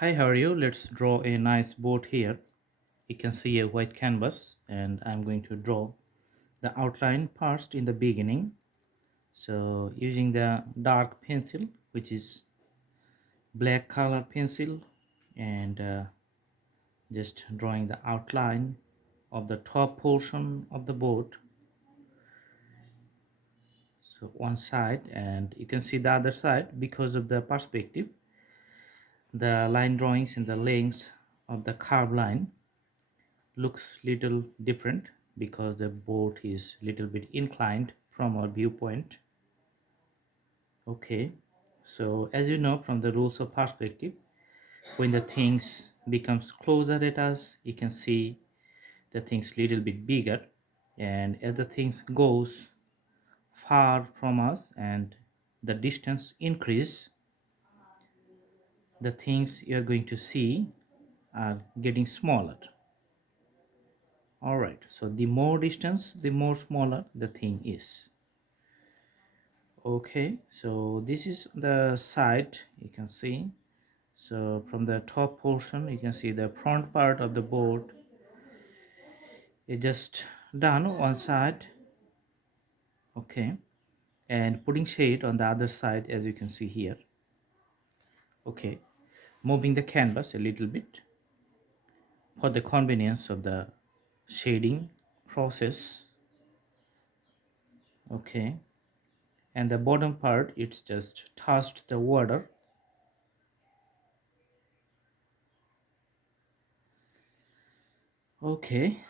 Hi, how are you? Let's draw a nice boat here. You can see a white canvas and I'm going to draw the outline first in the beginning. So using the dark pencil, which is black color pencil, and just drawing the outline of the top portion of the boat. So one side, and you can see the other side because of the perspective. The line drawings in the lengths of the curved line looks little different because the boat is little bit inclined from our viewpoint. Okay, so as you know from the rules of perspective, when the things becomes closer at us, you can see the things little bit bigger, and as the things goes far from us and the distance increase, the things you're going to see are getting smaller. All right, so the more distance, the more smaller the thing is. Okay, so this is the side you can see. So from the top portion you can see the front part of the board is just done one side. Okay, and putting shade on the other side as you can see here. Okay, moving the canvas a little bit for the convenience of the shading process. Okay, and the bottom part it's just touched the water. Okay,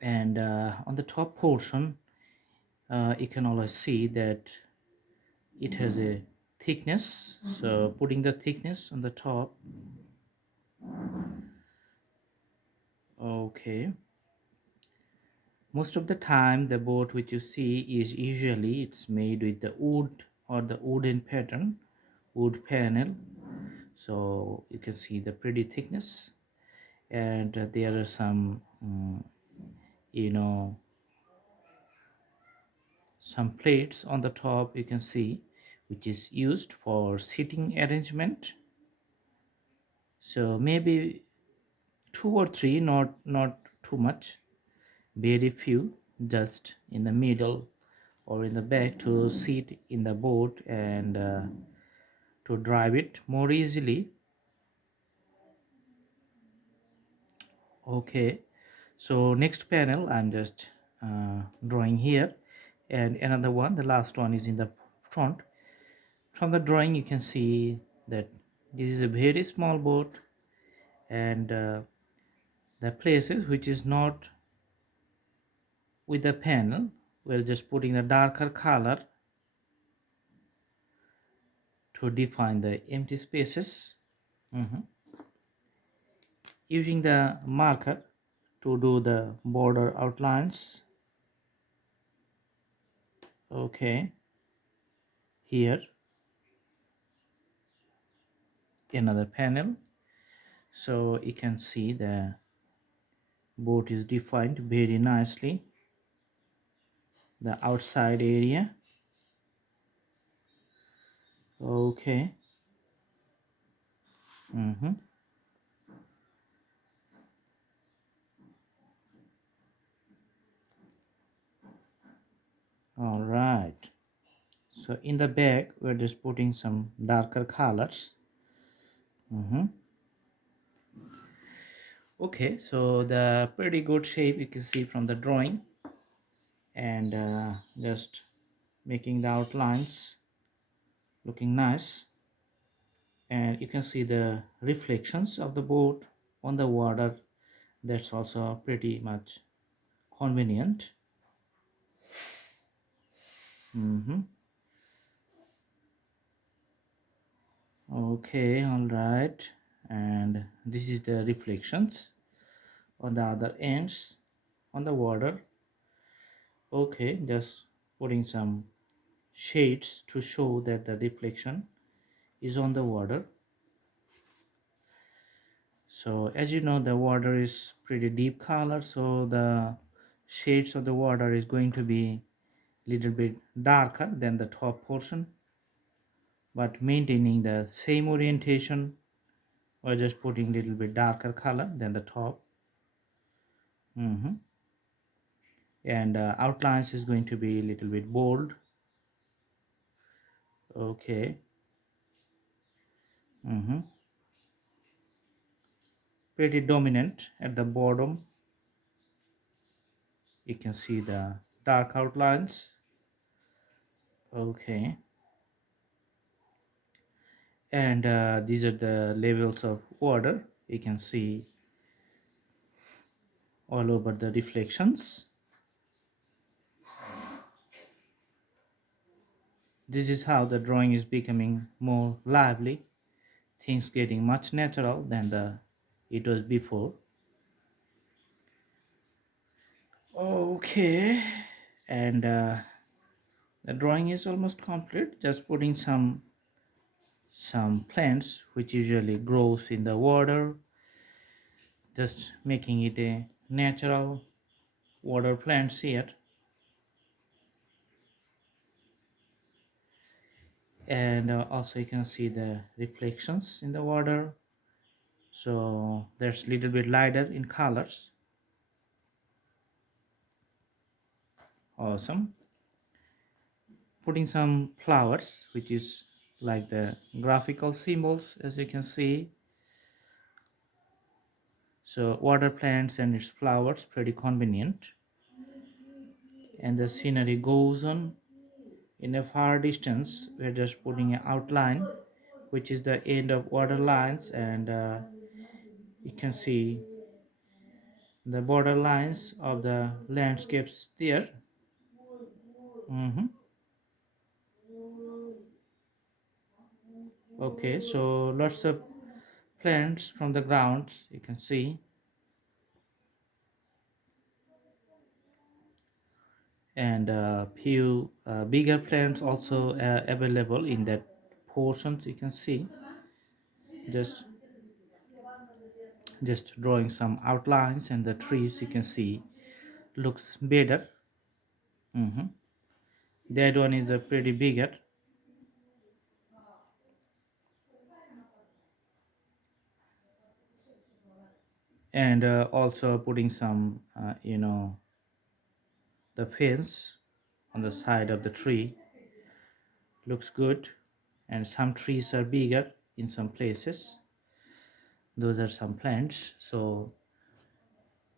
and on the top portion you can always see that it has a thickness, so putting the thickness on the top. Okay, most of the time the boat which you see is usually it's made with the wood or the wooden pattern, wood panel. So you can see the pretty thickness, and there are some you know some plates on the top you can see, which is used for seating arrangement. So maybe two or three, not too much, very few, just in the middle or in the back to sit in the boat and to drive it more easily. Okay, so next panel I'm just drawing here, and another one, the last one is in the front. From the drawing you can see that this is a very small boat, and the places which is not with the panel, we're just putting the darker color to define the empty spaces. Mhm. Using the marker to do the border outlines. Okay, here another panel, so you can see the boat is defined very nicely, the outside area. Okay. Mm-hmm. All right, so in the back we're just putting some darker colors. Mm-hmm. Okay, so the pretty good shape you can see from the drawing, and just making the outlines looking nice, and you can see the reflections of the boat on the water. That's also pretty much convenient. Mm-hmm. Okay, all right, and this is the reflections on the other ends on the water. Okay, just putting some shades to show that the reflection is on the water. So as you know the water is pretty deep color, so the shades of the water is going to be little bit darker than the top portion, but maintaining the same orientation We're just putting a little bit darker color than the top. And outlines is going to be a little bit bold. Okay. Pretty dominant at the bottom. You can see the dark outlines. Okay. And these are the levels of water. You can see all over the reflections. This is how the drawing is becoming more lively, things getting much natural than it was before. Okay. And the drawing is almost complete. Just putting some plants which usually grows in the water, just making it a natural water plants here. And also you can see the reflections in the water, so that's a little bit lighter in colors. Awesome. Putting some flowers which is like the graphical symbols, as you can see. So water plants and its flowers, pretty convenient. And the scenery goes on in a far distance. We're just putting an outline which is the end of water lines, and you can see the border lines of the landscapes there. Okay, so lots of plants from the grounds you can see, and few bigger plants also available in that portions. You can see just drawing some outlines, and the trees you can see looks better. That one is a pretty bigger. And also putting some the fence on the side of the tree looks good. And some trees are bigger in some places. Those are some plants. So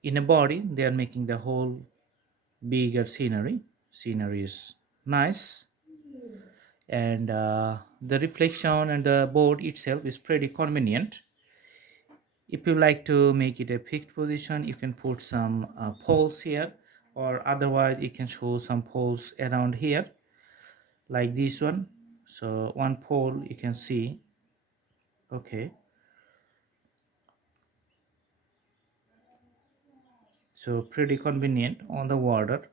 in a body they are making the whole bigger scenery is nice. And the reflection and the board itself is pretty convenient. If you like to make it a fixed position, you can put some poles here, or otherwise you can show some poles around here like this one. So one pole you can see. Okay, so pretty convenient on the water.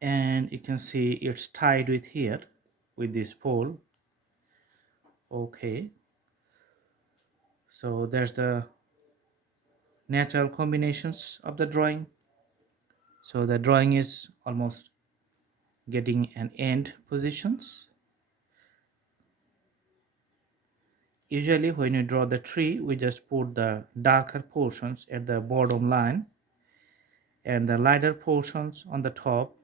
And you can see it's tied with here with this pole. Okay, so there's the natural combinations of the drawing. So the drawing is almost getting an end positions. Usually when you draw the tree, we just put the darker portions at the bottom line and the lighter portions on the top,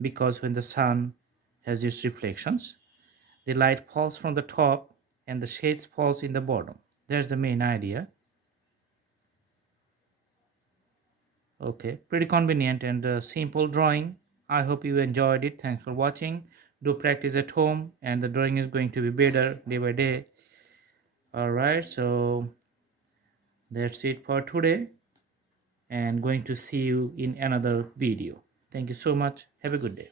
because when the sun has its reflections, the light falls from the top and the shades falls in the bottom. That's the main idea. Okay, pretty convenient and simple drawing. I hope you enjoyed it. Thanks for watching. Do practice at home, and the drawing is going to be better day by day. All right, so that's it for today, and going to see you in another video. Thank you so much. Have a good day.